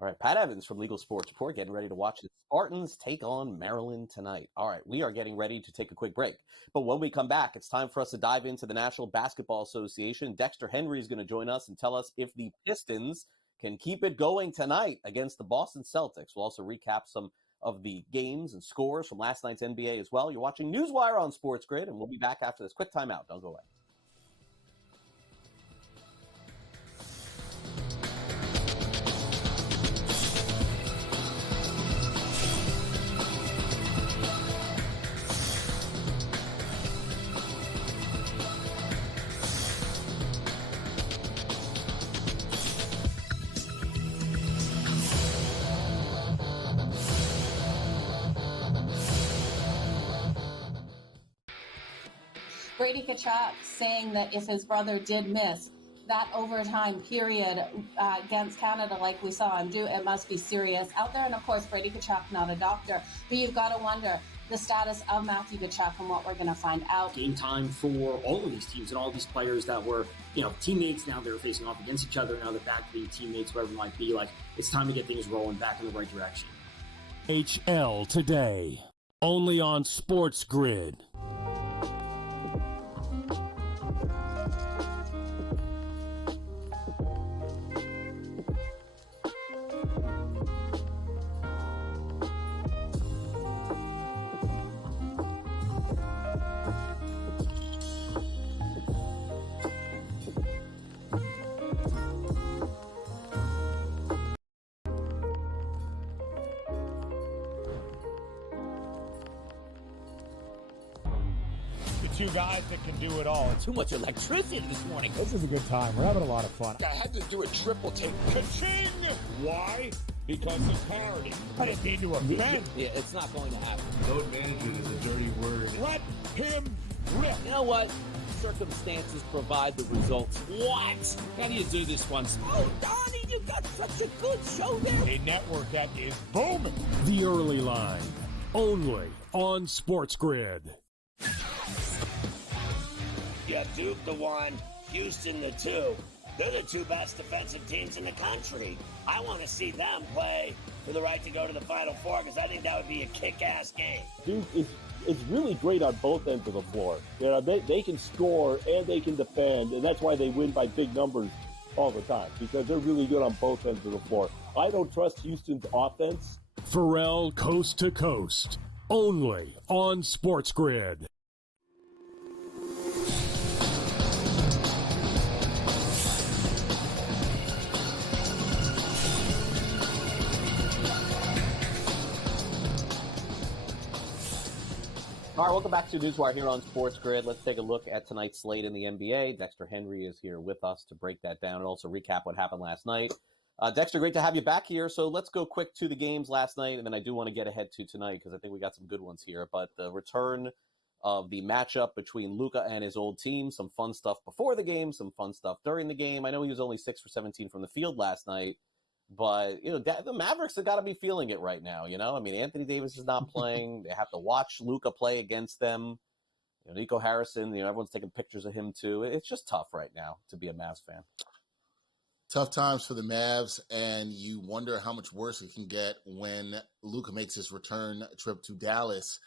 All right, Pat Evans from Legal Sports Report getting ready to watch the Spartans take on Maryland tonight. All right, we are getting ready to take a quick break. But when we come back, it's time for us to dive into the National Basketball Association. Dexter Henry is going to join us and tell us if the Pistons can keep it going tonight against the Boston Celtics. We'll also recap some of the games and scores from last night's NBA as well. You're watching NewsWire on SportsGrid, and we'll be back after this quick timeout. Don't go away. Brady Tkachuk saying that if his brother did miss that overtime period against Canada like we saw him do, it must be serious out there. And of course, Brady Tkachuk, not a doctor, but you've got to wonder the status of Matthew Tkachuk and what we're going to find out. Game time for all of these teams and all these players that were, teammates. Now they're facing off against each other. Now they're back to being teammates, whatever it might be. Like, it's time to get things rolling back in the right direction. HL today, only on SportsGrid. Two guys that can do it all. Too much electricity this morning. This is a good time. We're having a lot of fun. I had to do a triple take. Ka-ching! Why? Because of parity. I didn't mean to offend. Yeah, it's not going to happen. Load management is a dirty word. Let him rip. You know what? Circumstances provide the results. What? How do you do this one? Oh, Donnie, you got such a good show there. A network that is booming. The Early Line, only on SportsGrid. Yeah, Duke the 1, Houston the 2. They're the two best defensive teams in the country. I want to see them play for the right to go to the Final Four because I think that would be a kick-ass game. Duke is really great on both ends of the floor. They can score and they can defend, and that's why they win by big numbers all the time, because they're really good on both ends of the floor. I don't trust Houston's offense. Pharrell Coast to Coast, only on SportsGrid. All right, welcome back to NewsWire here on SportsGrid. Let's take a look at tonight's slate in the NBA. Dexter Henry is here with us to break that down and also recap what happened last night. Dexter, great to have you back here. So let's go quick to the games last night, and then I do want to get ahead to tonight because I think we got some good ones here. But the return of the matchup between Luka and his old team, some fun stuff before the game, some fun stuff during the game. I know he was only 6 for 17 from the field last night, but, the Mavericks have got to be feeling it right now, I mean, Anthony Davis is not playing. They have to watch Luka play against them. Nico Harrison, everyone's taking pictures of him too. It's just tough right now to be a Mavs fan. Tough times for the Mavs, and you wonder how much worse it can get when Luka makes his return trip to Dallas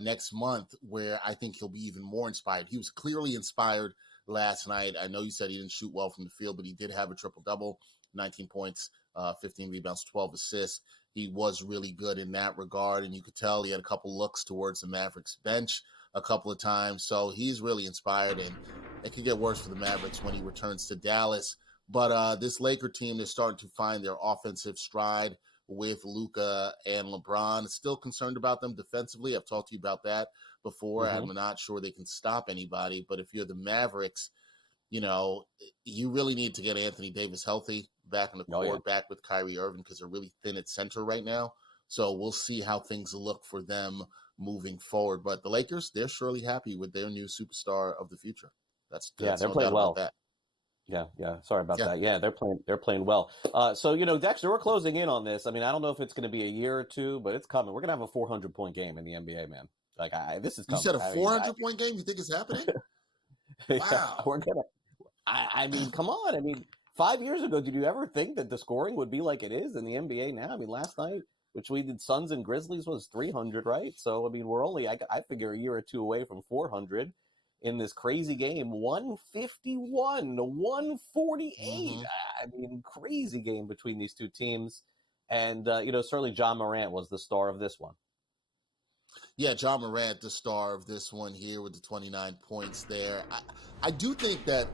next month, where I think he'll be even more inspired. He was clearly inspired last night. I know you said he didn't shoot well from the field, but he did have a triple-double, 19 points, 15 rebounds, 12 assists. He was really good in that regard, and you could tell he had a couple looks towards the Mavericks bench a couple of times. So he's really inspired, and it could get worse for the Mavericks when he returns to Dallas. But this Laker team is starting to find their offensive stride with Luka and LeBron. Still concerned about them defensively. I've talked to you about that before. I'm not sure they can stop anybody. But if you're the Mavericks, you know, you really need to get Anthony Davis healthy, back in the court, back with Kyrie Irving, because they're really thin at center right now. So we'll see how things look for them moving forward. But the Lakers, they're surely happy with their new superstar of the future. That's they're no playing doubt well. about that. Yeah. Sorry about that. Yeah, they're playing well. So, you know, Dexter, we're closing in on this. I mean, I don't know if it's going to be a year or two, but it's coming. We're going to have a 400-point game in the NBA, man. Like, this is coming. You said a 400-point game? You think it's happening? Wow. We're gonna. I mean, come on. I mean, 5 years ago, did you ever think that the scoring would be like it is in the NBA now? I mean, last night, which we did Suns and Grizzlies, was 300, right? So, I mean, we're only, I figure, a year or two away from 400. In this crazy game, 151 to 148. I mean, crazy game between these two teams. And, you know, certainly John Morant was the star of this one. Yeah, John Morant, the star of this one here with the 29 points there. I do think that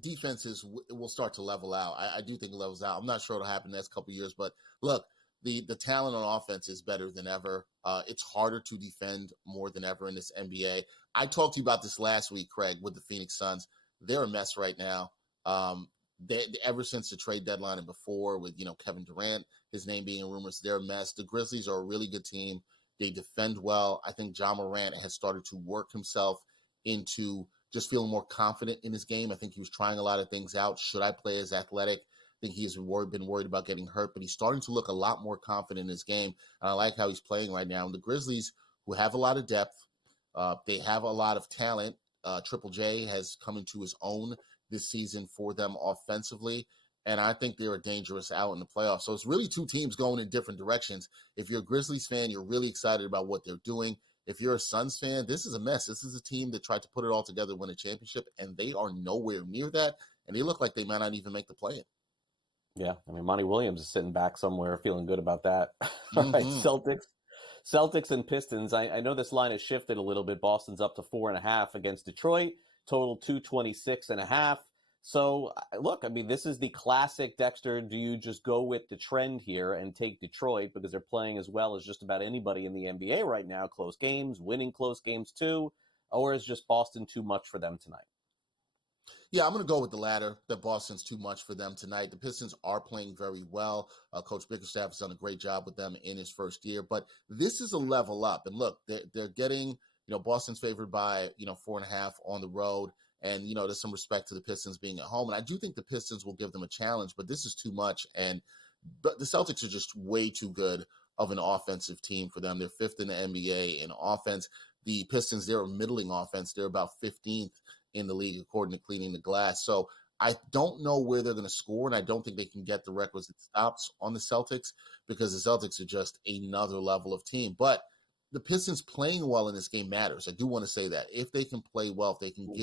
defenses will start to level out. I do think it levels out. I'm not sure it'll happen the next couple of years, but look, the talent on offense is better than ever. It's harder to defend more than ever in this NBA. I talked to you about this last week, Craig, with the Phoenix Suns. They're a mess right now. Ever since the trade deadline and before, with, you know, Kevin Durant, his name being in rumors, they're a mess. The Grizzlies are a really good team. They defend well. I think John Morant has started to work himself into just feeling more confident in his game. I think he was trying a lot of things out. Should I play as athletic? I think he's been worried about getting hurt, but he's starting to look a lot more confident in his game. And I like how he's playing right now. And the Grizzlies, who have a lot of depth, they have a lot of talent. Triple J has come into his own this season for them offensively. And I think they're a dangerous out in the playoffs. So it's really two teams going in different directions. If you're a Grizzlies fan, you're really excited about what they're doing. If you're a Suns fan, this is a mess. This is a team that tried to put it all together, win a championship, and they are nowhere near that. And they look like they might not even make the play-in. Yeah, I mean, Monty Williams is sitting back somewhere feeling good about that. All right, Celtics and Pistons. I know this line has shifted a little bit. Boston's up to 4.5 against Detroit. Total 226.5. So, look, I mean, this is the classic, Dexter. Do you just go with the trend here and take Detroit because they're playing as well as just about anybody in the NBA right now? Close games, winning close games too. Or is just Boston too much for them tonight? Yeah, I'm going to go with the latter, that Boston's too much for them tonight. The Pistons are playing very well. Coach Bickerstaff has done a great job with them in his first year. But this is a level up. And look, they're getting, you know, Boston's favored by, you know, 4.5 on the road. And, you know, there's some respect to the Pistons being at home. And I do think the Pistons will give them a challenge, but this is too much. But the Celtics are just way too good of an offensive team for them. They're fifth in the NBA in offense. The Pistons, they're a middling offense. They're about 15th in the league, according to Cleaning the Glass. So I don't know where they're going to score, and I don't think they can get the requisite stops on the Celtics because the Celtics are just another level of team. But the Pistons playing well in this game matters. I do want to say that. If they can play well, if they can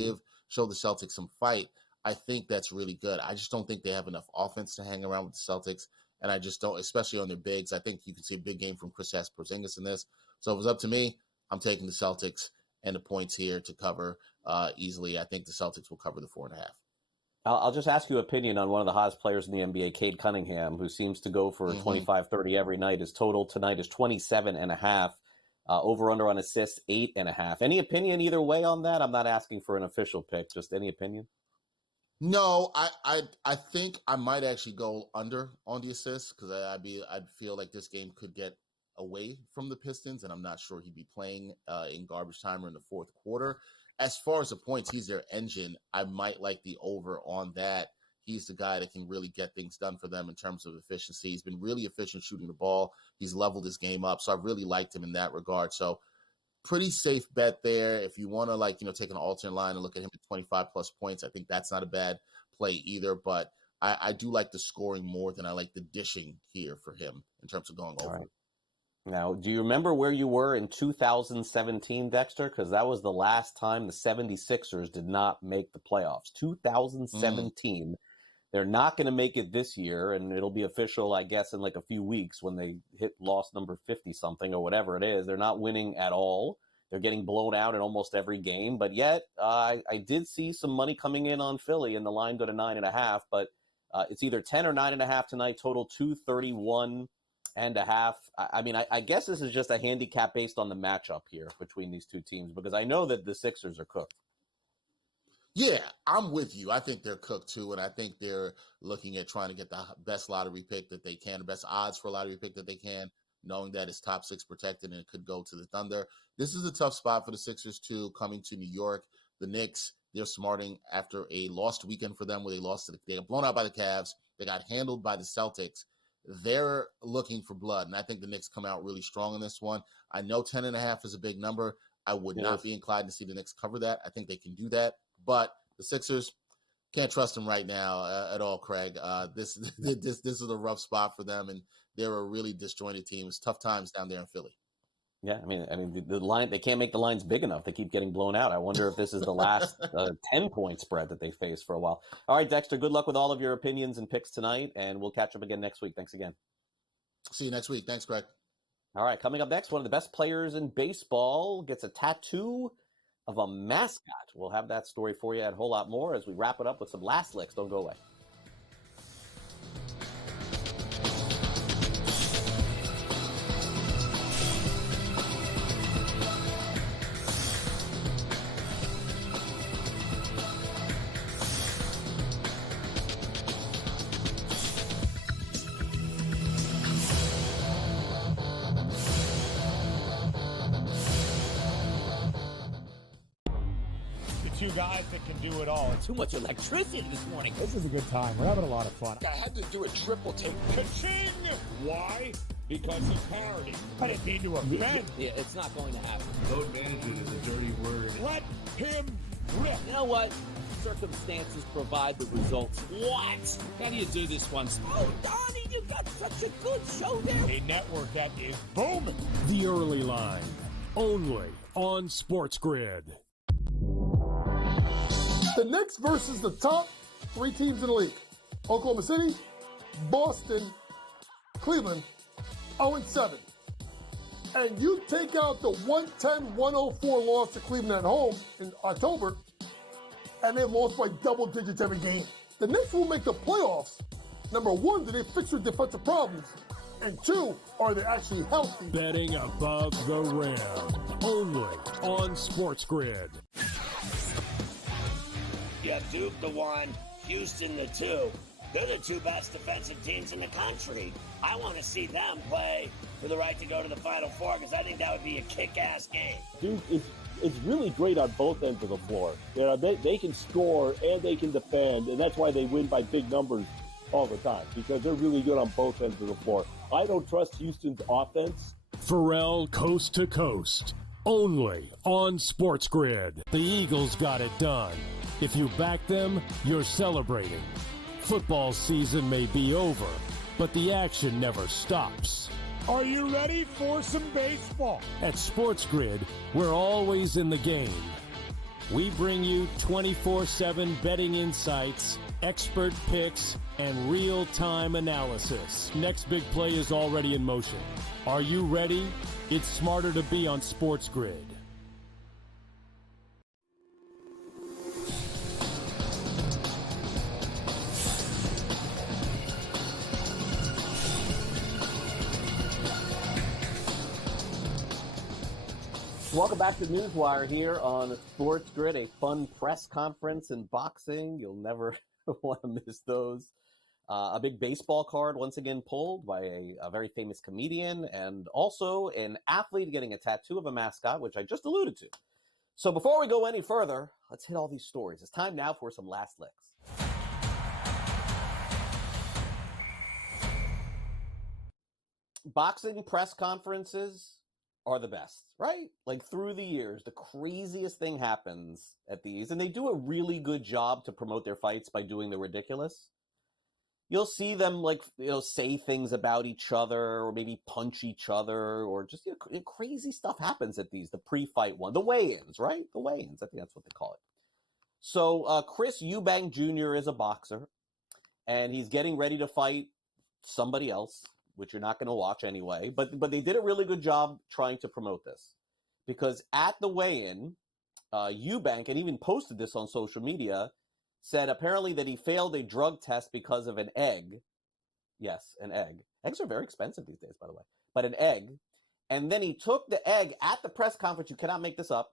show the Celtics some fight, I think that's really good. I just don't think they have enough offense to hang around with the Celtics, and I just don't, especially on their bigs. I think you can see a big game from Kristaps Porzingis in this. So if it was up to me, I'm taking the Celtics and the points here to cover easily. I think the Celtics will cover the 4.5. I'll just ask you opinion on one of the hottest players in the NBA, Cade Cunningham, who seems to go for 25, 30 every night. His total tonight is 27.5. Over-under on assists, 8.5. Any opinion either way on that? I'm not asking for an official pick. Just any opinion? No, I think I might actually go under on the assists because I'd feel like this game could get away from the Pistons, and I'm not sure he'd be playing in garbage time or in the fourth quarter. As far as the points, he's their engine. I might like the over on that. He's the guy that can really get things done for them in terms of efficiency. He's been really efficient shooting the ball. He's leveled his game up. So I really liked him in that regard. So pretty safe bet there. If you want to take an alternate line and look at him at 25 plus points, I think that's not a bad play either. But I do like the scoring more than I like the dishing here for him in terms of going over. Right. Now, do you remember where you were in 2017, Dexter? Because that was the last time the 76ers did not make the playoffs. 2017. They're not going to make it this year, and it'll be official, I guess, in like a few weeks when they hit loss number 50-something or whatever it is. They're not winning at all. They're getting blown out in almost every game. But yet, I did see some money coming in on Philly, and the line go to 9.5. But it's either 10 or 9.5 tonight, total 231.5. I mean, I guess this is just a handicap based on the matchup here between these two teams, because I know that the Sixers are cooked. Yeah, I'm with you. I think they're cooked too, and I think they're looking at trying to get the best lottery pick that they can, the best odds for a lottery pick that they can, knowing that it's top 6 protected and it could go to the Thunder. This is a tough spot for the Sixers too, coming to New York. The Knicks, they're smarting after a lost weekend for them where they got blown out by the Cavs. They got handled by the Celtics. They're looking for blood, and I think the Knicks come out really strong in this one. I know 10.5 is a big number. I would not be inclined to see the Knicks cover that. I think they can do that, but the Sixers can't trust them right now at all, Craig. This is a rough spot for them, and they're a really disjointed team. It's tough times down there in Philly. Yeah, I mean, the line, they can't make the lines big enough. They keep getting blown out. I wonder if this is the last 10-point spread that they face for a while. All right, Dexter, good luck with all of your opinions and picks tonight, and we'll catch up again next week. Thanks again. See you next week. Thanks, Craig. All right, coming up next, one of the best players in baseball gets a tattoo of a mascot. We'll have that story for you and a whole lot more as we wrap it up with some last licks. Don't go away. Two guys that can do it all. Too much electricity this morning. This is a good time. We're having a lot of fun. I had to do a triple take. Ka-ching! Why? Because of parity. I didn't mean to offend. Yeah, it's not going to happen. Load management is a dirty word. Let him rip. You know what? Circumstances provide the results. What? How do you do this one? Oh, Donnie, you got such a good show there. A network that is booming. The Early Line, only on SportsGrid. The Knicks versus the top 3 teams in the league. Oklahoma City, Boston, Cleveland, 0-7. And you take out the 110-104 loss to Cleveland at home in October, and they lost by double digits every game. The Knicks will make the playoffs. Number 1, do they fix their defensive problems? And 2, are they actually healthy? Betting above the rim, only on SportsGrid. You have Duke the 1, Houston the 2. They're the 2 best defensive teams in the country. I want to see them play for the right to go to the Final Four because I think that would be a kick-ass game. Duke is really great on both ends of the floor. You know, they can score and they can defend, and that's why they win by big numbers all the time, because they're really good on both ends of the floor. I don't trust Houston's offense. Pharrell coast to coast, only on SportsGrid. The Eagles got it done. If you back them, you're celebrating. Football season may be over, but the action never stops. Are you ready for some baseball? At SportsGrid, we're always in the game. We bring you 24/7 betting insights, expert picks, and real-time analysis. Next big play is already in motion. Are you ready? It's smarter to be on SportsGrid. Welcome back to NewsWire here on SportsGrid, a fun press conference in boxing. You'll never want to miss those. A big baseball card once again pulled by a very famous comedian, and also an athlete getting a tattoo of a mascot, which I just alluded to. So before we go any further, let's hit all these stories. It's time now for some last licks. Boxing press conferences are the best, right? Like through the years, the craziest thing happens at these, and they do a really good job to promote their fights by doing the ridiculous. you'll see them say things about each other or maybe punch each other or just crazy stuff happens at these, the pre-fight one, the weigh-ins, right? The weigh-ins, I think that's what they call it. So Chris Eubank Jr. is a boxer, and he's getting ready to fight somebody else, which you're not going to watch anyway. But they did a really good job trying to promote this, because at the weigh-in, Eubank, and even posted this on social media, said apparently that he failed a drug test because of an egg. Yes, an egg. Eggs are very expensive these days, by the way. But an egg. And then he took the egg at the press conference, you cannot make this up,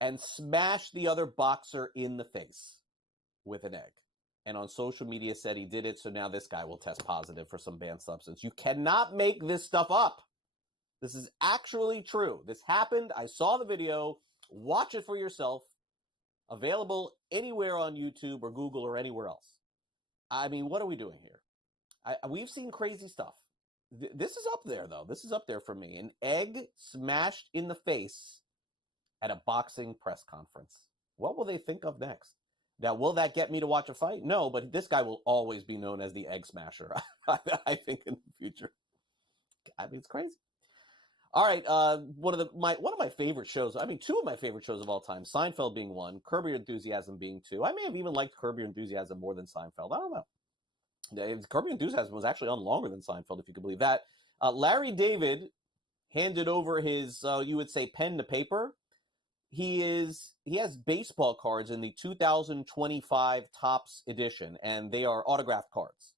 and smashed the other boxer in the face with an egg. And on social media said he did it, so now this guy will test positive for some banned substance. You cannot make this stuff up. This is actually true. This happened. I saw the video. Watch it for yourself. Available anywhere on YouTube or Google or anywhere else. I mean, what are we doing here? We've seen crazy stuff. This is up there, though. This is up there for me. An egg smashed in the face at a boxing press conference. What will they think of next? Now, will that get me to watch a fight? No, but this guy will always be known as the egg smasher, I think, in the future. I mean, it's crazy. All right, one of my favorite shows, I mean, two of my favorite shows of all time, Seinfeld being one, Curb Your Enthusiasm being two. I may have even liked Curb Your Enthusiasm more than Seinfeld. I don't know. Curb Your Enthusiasm was actually on longer than Seinfeld, if you could believe that. Larry David handed over his, you would say, pen to paper. He has baseball cards in the 2025 Topps edition, and they are autographed cards.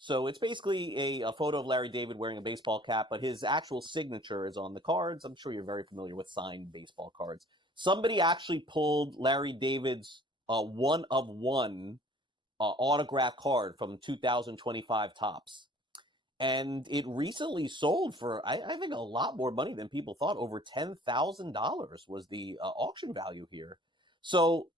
So it's basically a photo of Larry David wearing a baseball cap, but his actual signature is on the cards. I'm sure you're very familiar with signed baseball cards. Somebody actually pulled Larry David's one-of-one autograph card from 2025 Topps. And it recently sold for, I think, a lot more money than people thought. Over $10,000 was the auction value here. So,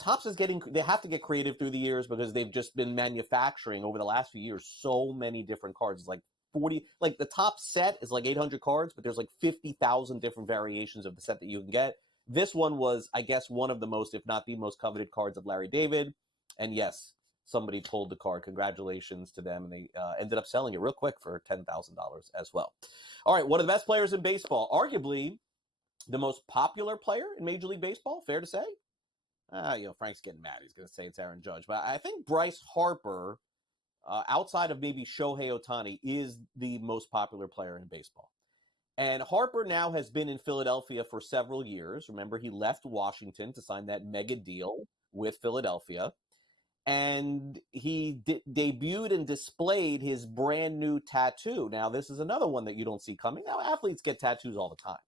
Topps is they have to get creative through the years because they've just been manufacturing over the last few years so many different cards. It's like 40, like the top set is like 800 cards, but there's like 50,000 different variations of the set that you can get. This one was, I guess, one of the most, if not the most coveted cards of Larry David. And yes, somebody pulled the card. Congratulations to them. And they ended up selling it real quick for $10,000 as well. All right, one of the best players in baseball, arguably the most popular player in Major League Baseball, fair to say? Frank's getting mad. He's going to say it's Aaron Judge. But I think Bryce Harper, outside of maybe Shohei Ohtani, is the most popular player in baseball. And Harper now has been in Philadelphia for several years. Remember, he left Washington to sign that mega deal with Philadelphia. And he debuted and displayed his brand new tattoo. Now, this is another one that you don't see coming. Now, athletes get tattoos all the time.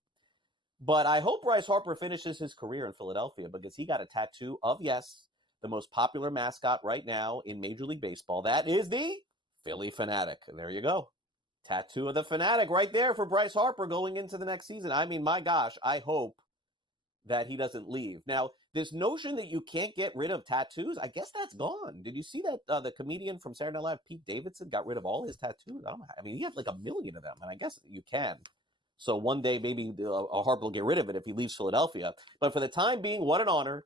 But I hope Bryce Harper finishes his career in Philadelphia because he got a tattoo of, yes, the most popular mascot right now in Major League Baseball. That is the Philly Fanatic. And there you go. Tattoo of the Fanatic right there for Bryce Harper going into the next season. I mean, my gosh, I hope that he doesn't leave. Now, this notion that you can't get rid of tattoos, I guess that's gone. Did you see that the comedian from Saturday Night Live, Pete Davidson, got rid of all his tattoos? I mean, he had like 1 million of them, and I guess you can. So one day, maybe Harper will get rid of it if he leaves Philadelphia. But for the time being, what an honor,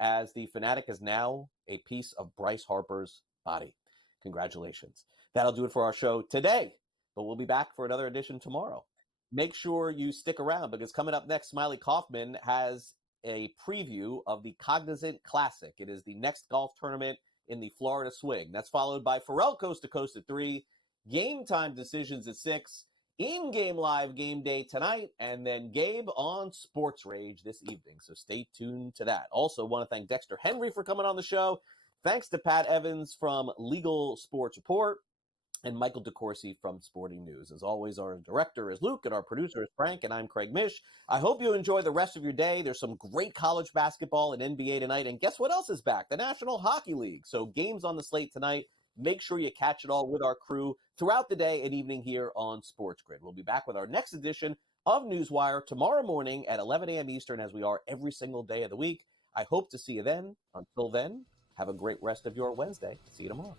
as the Fanatic is now a piece of Bryce Harper's body. Congratulations. That'll do it for our show today, but we'll be back for another edition tomorrow. Make sure you stick around because coming up next, Smiley Kaufman has a preview of the Cognizant Classic. It is the next golf tournament in the Florida Swing. That's followed by Pharrell Coast to Coast at 3, Game Time Decisions at 6, In-Game Live Game Day tonight, and then Gabe on Sports Rage this evening. So stay tuned to that. Also want to thank Dexter Henry for coming on the show. Thanks to Pat Evans from Legal Sports Report and Michael DeCourcy from Sporting News. As always, our director is Luke and our producer is Frank, and I'm Craig Mish. I hope you enjoy the rest of your day. There's some great college basketball and NBA tonight. And guess what else is back? The National Hockey League. So games on the slate tonight. Make sure you catch it all with our crew throughout the day and evening here on SportsGrid. We'll be back with our next edition of NewsWire tomorrow morning at 11 a.m. Eastern, as we are every single day of the week. I hope to see you then. Until then, have a great rest of your Wednesday. See you tomorrow.